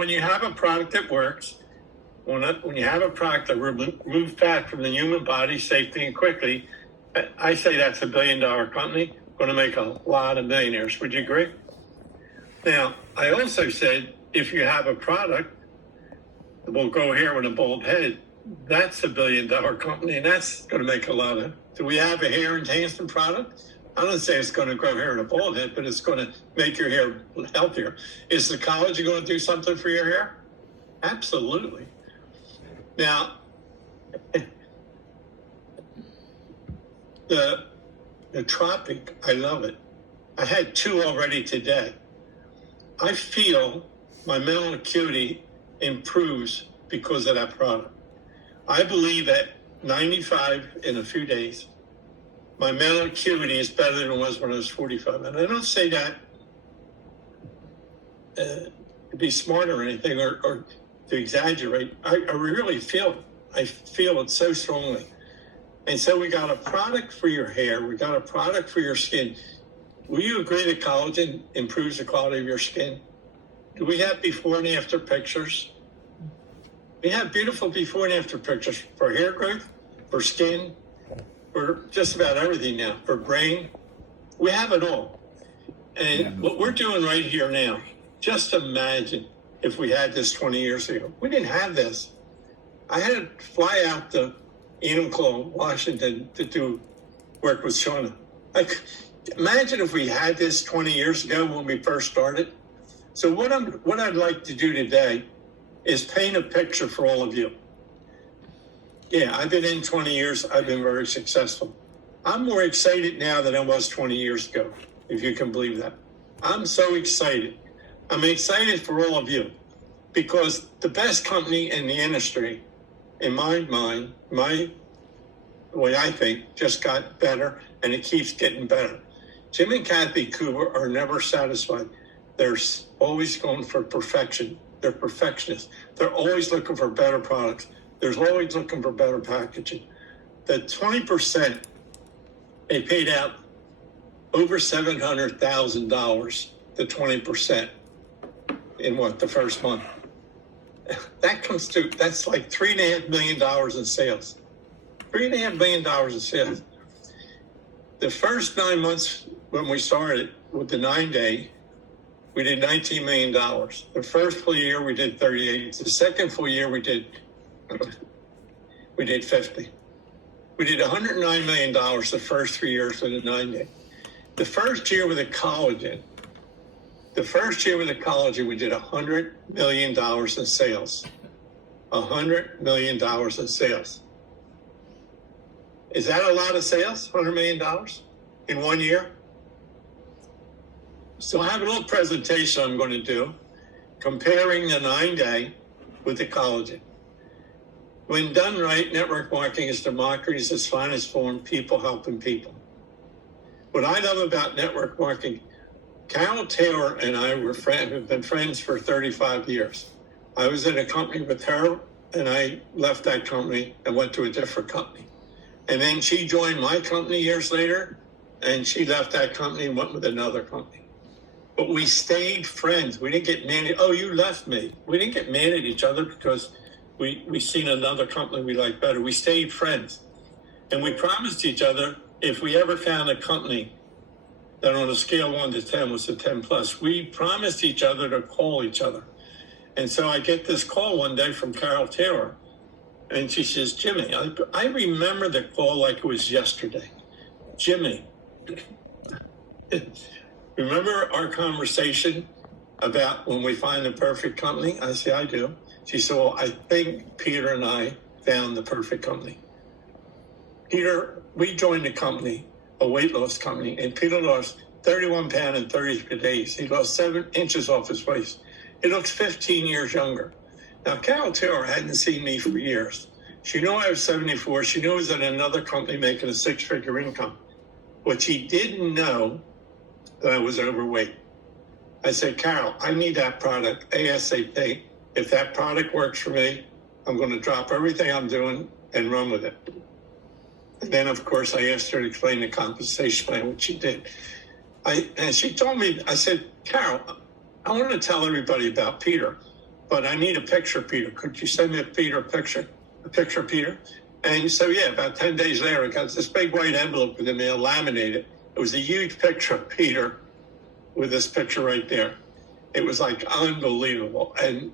when you have a product that works, when you have a product that removes fat from the human body safely and quickly, I say that's $1 billion company, going to make a lot of millionaires. Would you agree? Now, I also said, if you have a product, we'll go here with a bald head, that's $1 billion company, and that's going to make a lot of. Do we have a hair enhancement product? I don't say it's going to grow hair in a bald head, but it's going to make your hair healthier. Is the collagen going to do something for your hair? Absolutely. Now, the Tropic, I love it. I had 2 already today. I feel my mental acuity improves because of that product. I believe at 95 in a few days, my mental acuity is better than it was when I was 45. And I don't say that to be smart or anything or to exaggerate. I really feel it. I feel it so strongly. And so we got a product for your hair. We got a product for your skin. Will you agree that collagen improves the quality of your skin? Do we have before and after pictures? We have beautiful before and after pictures for hair growth, for skin, for just about everything now, for brain. We have it all. And what we're doing right here now, just imagine if we had this 20 years ago. We didn't have this. I had to fly out to Enumclaw, Washington to do work with Shauna. Like, imagine if we had this 20 years ago when we first started. So what I'd like to do today is paint a picture for all of you. Yeah, I've been in 20 years. I've been very successful. I'm more excited now than I was 20 years ago, if you can believe that. I'm so excited. I'm excited for all of you because the best company in the industry, in my mind, the way I think, just got better and it keeps getting better. Jim and Kathy Kuber are never satisfied. They're always going for perfection. They're perfectionists. They're always looking for better products. They're always looking for better packaging. The 20%, they paid out over $700,000, the 20% in the first month. That's like $3.5 million in sales. $3.5 million in sales. The first 9 months when we started with the 9-day, we did $19 million. The first full year we did 38. The second full year we did 50. We did $109 million the first 3 years with the 9-day. The first year with the collagen, we did $100 million in sales. $100 million in sales. Is that a lot of sales? $100 million in 1 year? So I have a little presentation I'm going to do comparing the 9-day with the collagen. When done right, network marketing is democracy's finest form, people helping people. What I love about network marketing, Carol Taylor and I have been friends for 35 years. I was in a company with her, and I left that company and went to a different company. And then she joined my company years later, and she left that company and went with another company. But we stayed friends. We didn't get mad at, oh, you left me. We didn't get mad at each other because we seen another company we liked better. We stayed friends. And we promised each other if we ever found a company that on a scale of 1 to 10 was a 10 plus, we promised each other to call each other. And so I get this call one day from Carol Taylor. And she says, Jimmy, I remember the call like it was yesterday. Jimmy, remember our conversation about when we find the perfect company? I say, I do. She said, well, I think Peter and I found the perfect company. Peter, we joined a company, a weight loss company, and Peter lost 31 pounds in 33 days. He lost 7 inches off his waist. He looks 15 years younger. Now, Carol Taylor hadn't seen me for years. She knew I was 74. She knew I was in another company making a 6-figure income. What she didn't know, that I was overweight. I said, Carol, I need that product ASAP. If that product works for me, I'm going to drop everything I'm doing and run with it. And then, of course, I asked her to explain the compensation plan, which she did. And she told me, I said, Carol, I want to tell everybody about Peter. but I need a picture, Peter. Could you send me, Peter, a picture of Peter? And so, yeah, about 10 days later, I got this big white envelope in the mail, laminated. It was a huge picture of Peter with this picture right there. It was like unbelievable. And,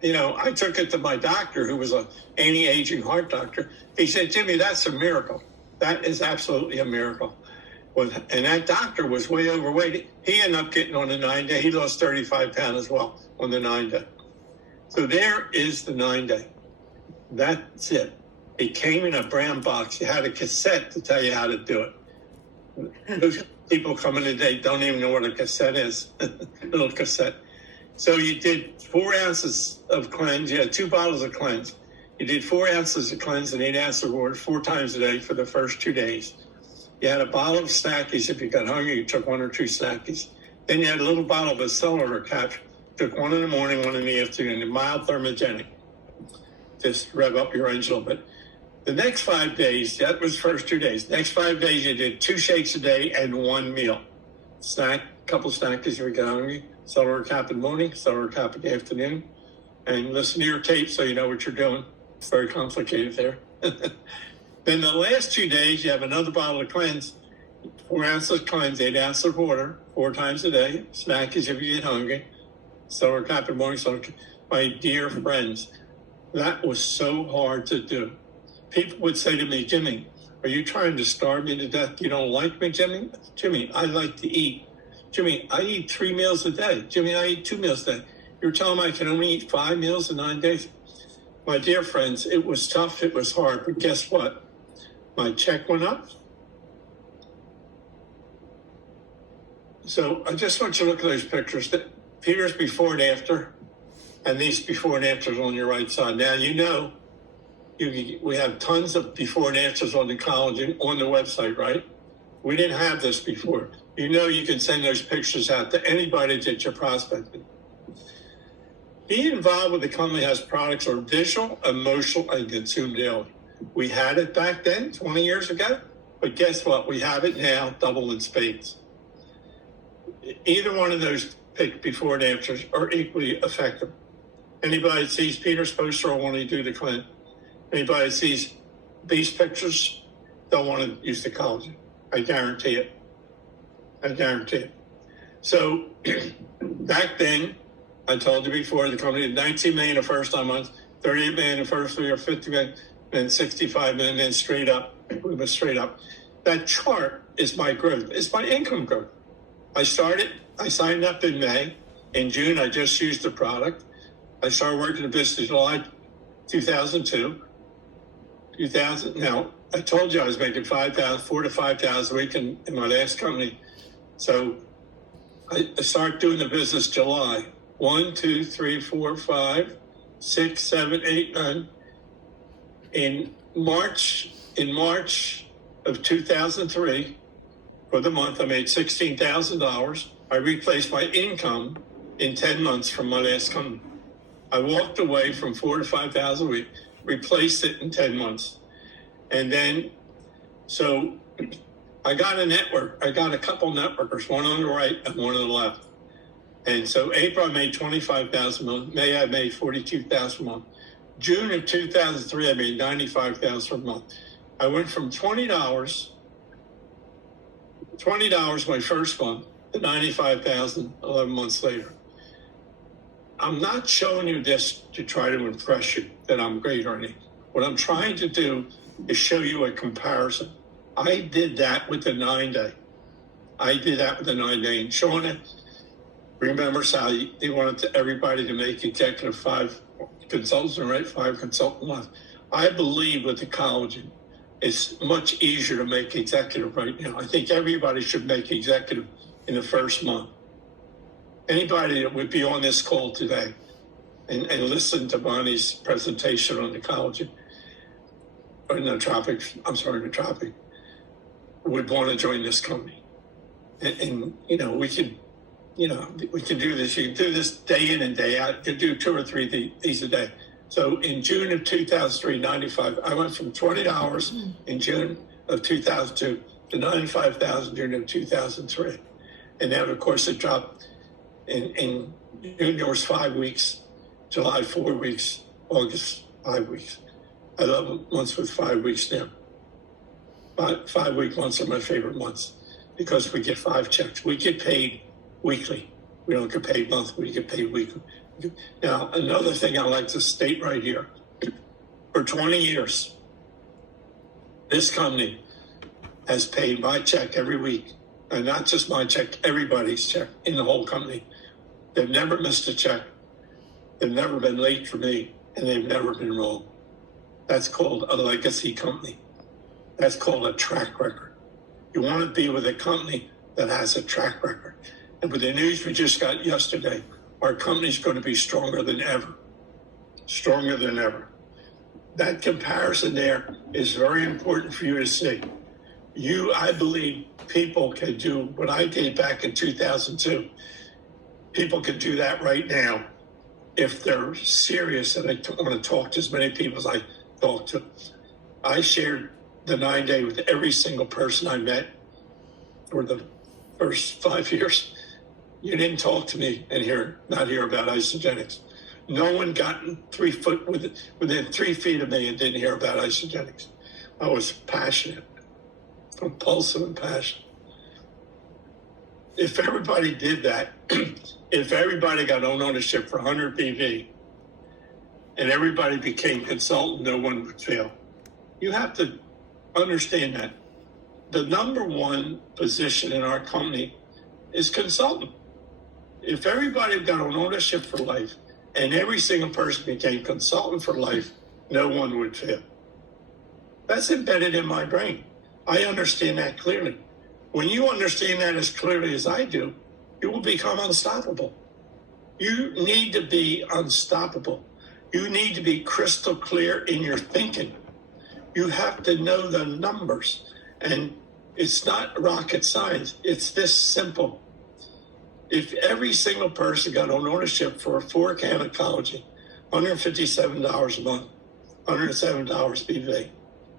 you know, I took it to my doctor, who was an anti-aging heart doctor. He said, Jimmy, that's a miracle. That is absolutely a miracle. And that doctor was way overweight. He ended up getting on the 9-day. He lost 35 pounds as well on the 9-day. So there is the 9-day. That's it. It came in a brown box. You had a cassette to tell you how to do it. Those people coming today don't even know what a cassette is. Little cassette. So you did 4 ounces of cleanse. You had 2 bottles of cleanse. You did 4 ounces of cleanse and 8 ounces of water 4 times a day for the first 2 days. You had a bottle of Snackies. If you got hungry, you took 1 or 2 Snackies. Then you had a little bottle of Accelerator cap. Took 1 in the morning, 1 in the afternoon. A mild thermogenic. Just rev up your engine a little bit. The next 5 days, that was the first 2 days. Next 5 days, you did 2 shakes a day and 1 meal. Snack, couple Snackies if you got hungry. Accelerator cap in the morning, Accelerator cap in the afternoon. And listen to your tape so you know what you're doing. It's very complicated there. Then the last 2 days, you have another bottle of cleanse, 4 ounces of cleanse, 8 ounces of water, 4 times a day. Snackies if you get hungry. Accelerator cap in the morning. So, my dear friends, that was so hard to do. People would say to me, Jimmy, are you trying to starve me to death? You don't like me, Jimmy? Jimmy, I like to eat. Jimmy, I eat 3 meals a day. Jimmy, I eat 2 meals a day. You're telling me I can only eat 5 meals in 9 days? My dear friends, it was tough, it was hard, but guess what? My check went up. So I just want you to look at those pictures. Peter's before and after, and these before and afters on your right side. Now, you know, we have tons of before and afters on the collagen on the website, right? We didn't have this before. You know, you can send those pictures out to anybody that you're prospecting. Being involved with the company has products are visual, emotional, and consumed daily. We had it back then, 20 years ago, but guess what? We have it now, double in spades. Either one of those before and afters are equally effective. Anybody that sees Peter's poster will want to do the cleanse. Anybody that sees these pictures don't want to use the collagen. I guarantee it. I guarantee it. So back then, I told you before, the company did 19 million the first 9 months, 38 million the first year, 50 million, then 65 million, then straight up. It was straight up. That chart is my growth. It's my income growth. I signed up in May. In June, I just used the product. I started working the business July 2002. Now, I told you I was making 4 to 5,000 a week in my last company. So I started doing the business July. 1, 2, 3, 4, 5, 6, 7, 8, 9. In March of 2003, for the month, I made $16,000. I replaced my income in 10 months from my last company. I walked away from 4 to 5,000 a week, replaced it in 10 months. And then, so I got a network. I got a couple networkers, one on the right and one on the left. And so April, I made $25,000 a month. May, I made $42,000 a month. June of 2003, I made $95,000 a month. I went from $20 my first month to $95,000 11 months later. I'm not showing you this to try to impress you that I'm great or anything. What I'm trying to do is show you a comparison. I did that with the 9-day. And showing it, remember, Sally, they wanted everybody to make executive 5 consultants, right? 5 consultant months. I believe with the collagen, it's much easier to make executive right now. I think everybody should make executive in the first month. Anybody that would be on this call today and listen to Bonnie's presentation on the collagen, or nootropic, would want to join this company. And you know, we can do this. You can do this day in and day out. You can do 2 or 3 these a day. So in June of 2003, 95, I went from $20 in June of 2002 to $95,000 June of 2003. And then, of course, it dropped in June. There was 5 weeks July 4 weeks, August 5 weeks. I love months with 5 weeks now. 5 week months are my favorite months because we get 5 checks. We get paid weekly. We don't get paid monthly, we get paid weekly. Now, another thing I like to state right here, for 20 years, this company has paid my check every week, and not just my check, everybody's check in the whole company. They've never missed a check. They've never been late for me, and they've never been wrong. That's called a legacy company. That's called a track record. You want to be with a company that has a track record. And with the news we just got yesterday, our company's going to be stronger than ever. Stronger than ever. That comparison there is very important for you to see. I believe people can do what I did back in 2002. People can do that right now if they're serious and I want to talk to as many people as I talk to. I shared the 9-day with every single person I met for the first 5 years. You didn't talk to me and not hear about Isagenix. No one got within 3 feet of me and didn't hear about Isagenix. I was passionate, compulsive and passionate. If everybody did that, if everybody got own ownership for 100 BV and everybody became consultant, no one would fail. You have to understand that the number one position in our company is consultant. If everybody got on ownership for life and every single person became consultant for life, no one would fail. That's embedded in my brain. I understand that clearly. When you understand that as clearly as I do, you will become unstoppable. You need to be unstoppable. You need to be crystal clear in your thinking. You have to know the numbers. And it's not rocket science. It's this simple. If every single person got on ownership for a 4-can of collagen, $157 a month, $107 BV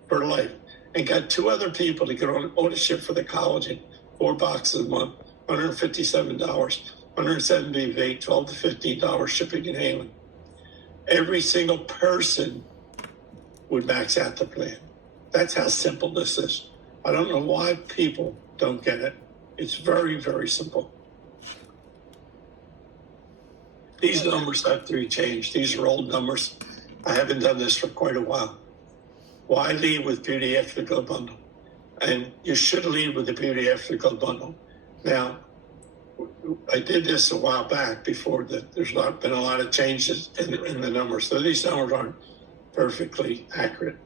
per life, and got 2 other people to get on ownership for the collagen, 4 boxes a month, $157, $107 BV, $12 to $15 shipping and handling. Every single person would max out the plan. That's how simple this is. I don't know why people don't get it. It's very, very simple. These numbers have to be changed. These are old numbers. I haven't done this for quite a while. Why lead with Beauty Afterglow Bundle? And you should lead with the Beauty Afterglow Bundle. Now, I did this a while back before there's been a lot of changes in the numbers. So these numbers aren't perfectly accurate.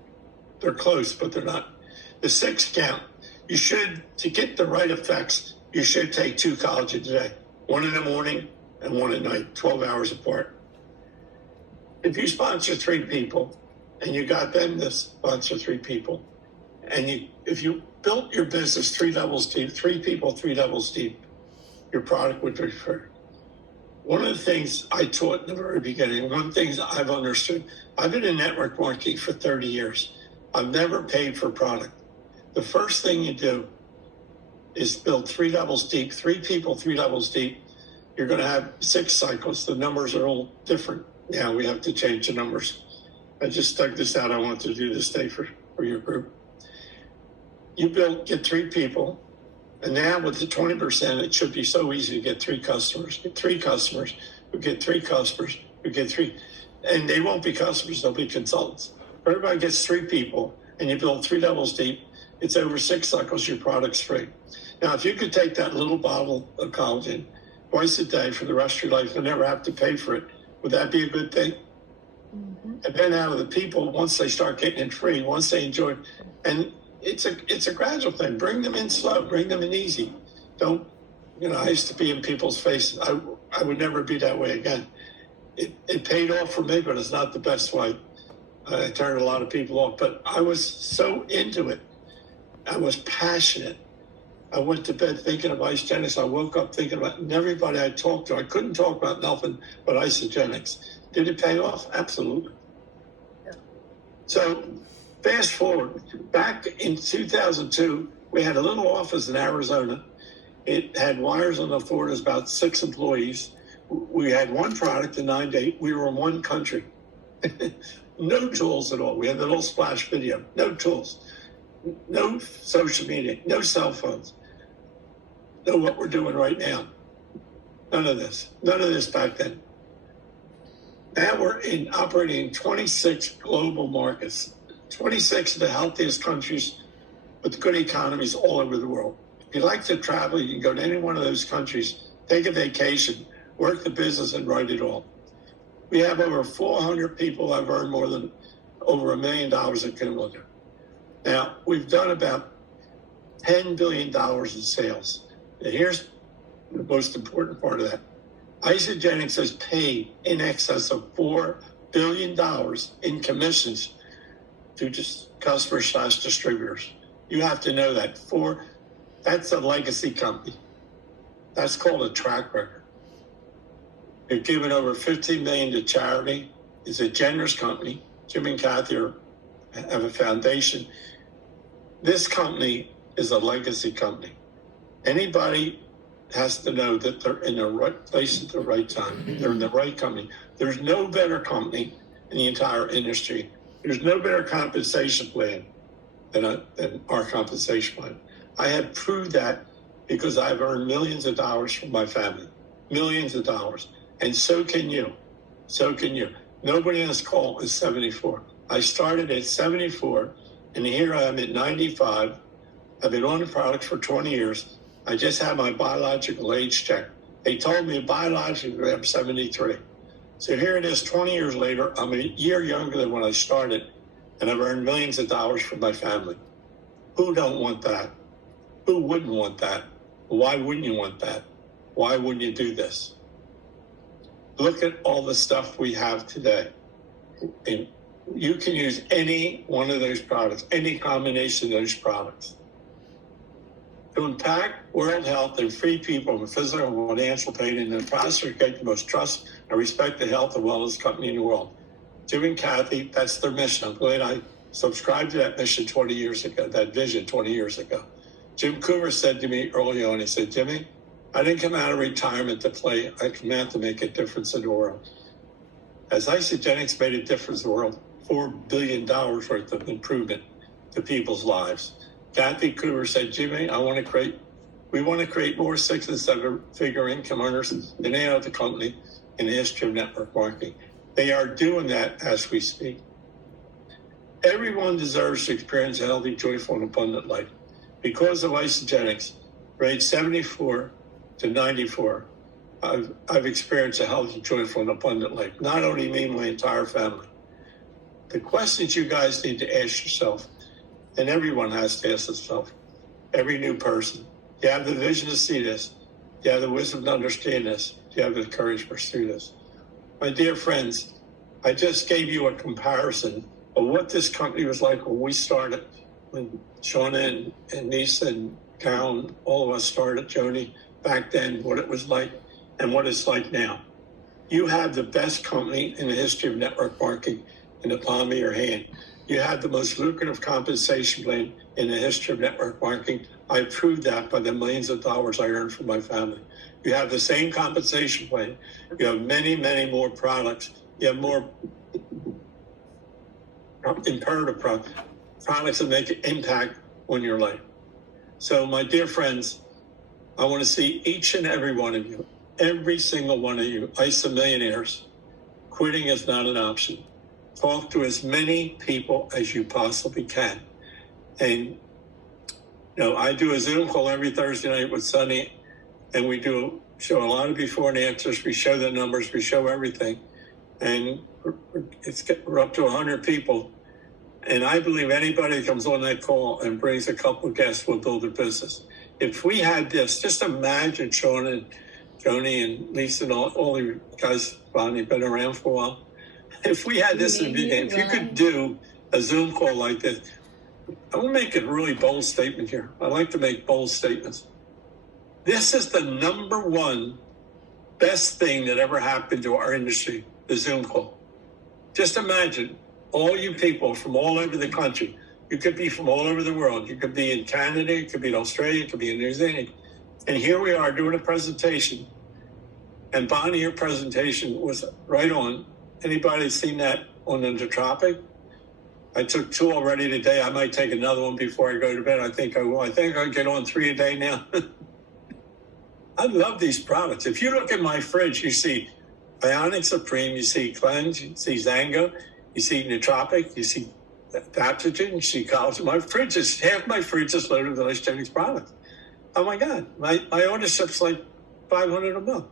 They're close, but they're not. The 6 count, to get the right effects, you should take 2 collagen a day. 1 in the morning and 1 at night, 12 hours apart. If you sponsor 3 people and you got them to sponsor 3 people, and if you built your business 3 levels deep, 3 people, 3 levels deep, your product would be preferred. One of the things I taught in the very beginning, one of the things I've understood, I've been in network marketing for 30 years. I've never paid for product. The first thing you do is build 3 levels deep, 3 people, 3 levels deep. You're going to have 6 cycles. The numbers are all different. Now we have to change the numbers. I just dug this out. I wanted to do this day for your group. You get 3 people. And now with the 20%, it should be so easy to get 3 customers. Get 3 customers. You get 3 customers. You get 3. And they won't be customers. They'll be consultants. If everybody gets 3 people and you build 3 levels deep, it's over 6 cycles, your product's free. Now, if you could take that little bottle of collagen twice a day for the rest of your life and never have to pay for it, would that be a good thing? Mm-hmm. And then out of the people, once they start getting it free, once they enjoy it, and it's a gradual thing. Bring them in slow, bring them in easy. Don't, I used to be in people's faces. I would never be that way again. It paid off for me, but it's not the best way. I turned a lot of people off, but I was so into it. I was passionate. I went to bed thinking of Isagenix. I woke up thinking about and everybody I talked to. I couldn't talk about nothing but Isagenix. Did it pay off? Absolutely. Yeah. So fast forward, back in 2002, we had a little office in Arizona. It had wires on the floor. There's about 6 employees. We had one product in 9 days. We were in one country. No tools at all. We had the little splash video. No tools. No social media. No cell phones. Know what we're doing right now. None of this. None of this back then. Now we're operating in 26 global markets. 26 of the healthiest countries with good economies all over the world. If you like to travel, you can go to any one of those countries, take a vacation, work the business, and write it all. We have over 400 people that have earned more than over $1 million in cumulative. Now, we've done about $10 billion in sales. And here's the most important part of that. Isagenix has paid in excess of $4 billion in commissions to just customers/distributors. You have to know that. That's a legacy company. That's called a track record. They've given over $15 million to charity. It's a generous company. Jim and Kathy have a foundation. This company is a legacy company. Anybody has to know that they're in the right place at the right time. They're in the right company. There's no better company in the entire industry. There's no better compensation plan than our compensation plan. I have proved that because I've earned millions of dollars from my family. Millions of dollars. And so can you. So can you. Nobody on this call is 74. I started at 74, and here I am at 95. I've been on the product for 20 years. I just had my biological age check. They told me biologically I'm 73. So here it is 20 years later. I'm a year younger than when I started, and I've earned millions of dollars from my family. Who don't want that? Who wouldn't want that? Why wouldn't you want that? Why wouldn't you do this? Look at all the stuff we have today. And you can use any one of those products, any combination of those products. To impact world health and free people from physical and financial pain, and in the process create the most trust and respect the health and wellness company in the world. Jim and Kathy, that's their mission. I'm glad I subscribed to that mission 20 years ago, that vision 20 years ago. Jim Coomer said to me early on, he said, Jimmy, I didn't come out of retirement to play. I came out to make a difference in the world. As Isagenix made a difference in the world, $4 billion worth of improvement to people's lives. Kathy Cooper said, Jimmy, we want to create more 6- and 7-figure income earners than any other company in the history of network marketing. They are doing that as we speak. Everyone deserves to experience a healthy, joyful, and abundant life. Because of Isagenix, from age 74 to 94, I've experienced a healthy, joyful, and abundant life. Not only me, my entire family. The questions you guys need to ask yourself, and everyone has to ask themselves, every new person, do you have the vision to see this? Do you have the wisdom to understand this? Do you have the courage to pursue this? My dear friends, I just gave you a comparison of what this company was like when we started, when Shauna and Lisa and Carol, all of us started, Joni, back then, what it was like and what it's like now. You have the best company in the history of network marketing in the palm of your hand. You have the most lucrative compensation plan in the history of network marketing. I proved that by the millions of dollars I earned from my family. You have the same compensation plan. You have many, many more products. You have more imperative products that make an impact on your life. So, my dear friends, I want to see each and every one of you, every single one of you, ISA millionaires. Quitting is not an option. Talk to as many people as you possibly can. And, I do a Zoom call every Thursday night with Sunny, and we show a lot of before and afters. We show the numbers, we show everything. And we're up to 100 people. And I believe anybody that comes on that call and brings a couple of guests will build a business. If we had this, just imagine Sean and Joni and Lisa and all you guys, Bonnie, been around for a while. If we had this, if you could do a Zoom call like this, I'm going to make a really bold statement here. I like to make bold statements. This is the number one best thing that ever happened to our industry, the Zoom call. Just imagine all you people from all over the country. You could be from all over the world. You could be in Canada, you could be in Australia, you could be in New Zealand. And here we are doing a presentation. And Bonnie, your presentation was right on. Anybody seen that on the Nootropic? I took 2 already today. I might take another one before I go to bed. I think I will. I think I'll get on 3 a day now. I love these products. If you look at my fridge, you see Bionic Supreme, you see Cleanse, you see Zango, you see Nootropic, you see Adaptogen, you see collagen. Half my fridge is loaded with Osteogenics products. Oh my God, my ownership's like $500 a month.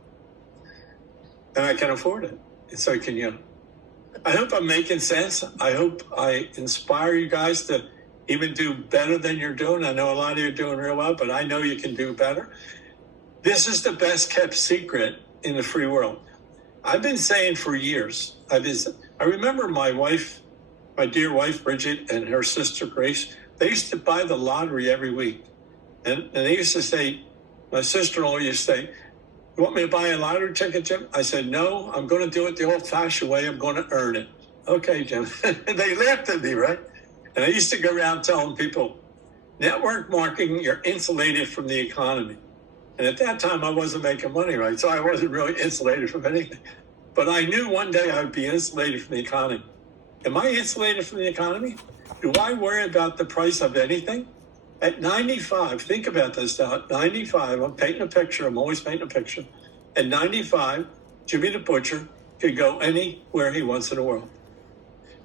And I can afford it. And so can you. I hope I'm making sense. I hope I inspire you guys to even do better than you're doing. I know a lot of you are doing real well, but I know you can do better. This is the best kept secret in the free world. I've been saying for years, I remember my wife, my dear wife, Bridget, and her sister, Grace, they used to buy the lottery every week. And they used to say, my sister-in-law used to say, you want me to buy a lottery ticket, Jim? I said, no, I'm going to do it the old-fashioned way. I'm going to earn it. Okay, Jim. And they laughed at me, right? And I used to go around telling people, network marketing, you're insulated from the economy. And at that time, I wasn't making money, right? So I wasn't really insulated from anything. But I knew one day I would be insulated from the economy. Am I insulated from the economy? Do I worry about the price of anything? At 95, think about this now. At 95, I'm painting a picture. I'm always painting a picture. At 95, Jimmy the Butcher can go anywhere he wants in the world.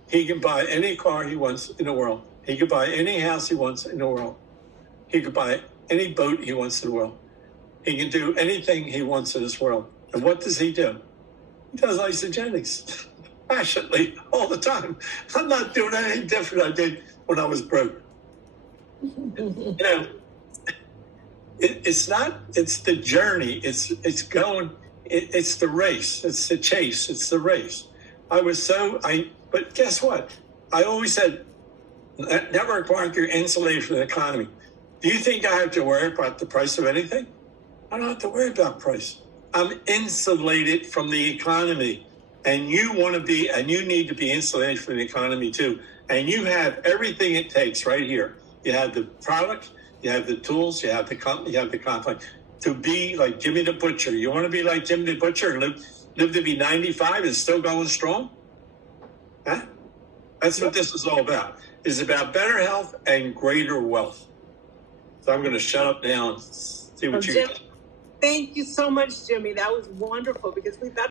He can buy any car he wants in the world. He can buy any house he wants in the world. He could buy any boat he wants in the world. He can do anything he wants in this world. And what does he do? He does Isogenics passionately all the time. I'm not doing anything different I did when I was broke. You know, it's the journey. It's going, it's the race. It's the chase. It's the race. But guess what? I always said, network marketing insulated from the economy. Do you think I have to worry about the price of anything? I don't have to worry about price. I'm insulated from the economy. And you want to be, and you need to be insulated from the economy too. And you have everything it takes right here. You have the product, you have the tools, you have the company, you have the conflict to be like Jimmy the Butcher. You want to be like Jimmy the Butcher and live to be 95 and still going strong? Huh? That's what this is all about. It's about better health and greater wealth. So I'm going to shut up now and see what you... Thank you so much, Jimmy. That was wonderful because we thought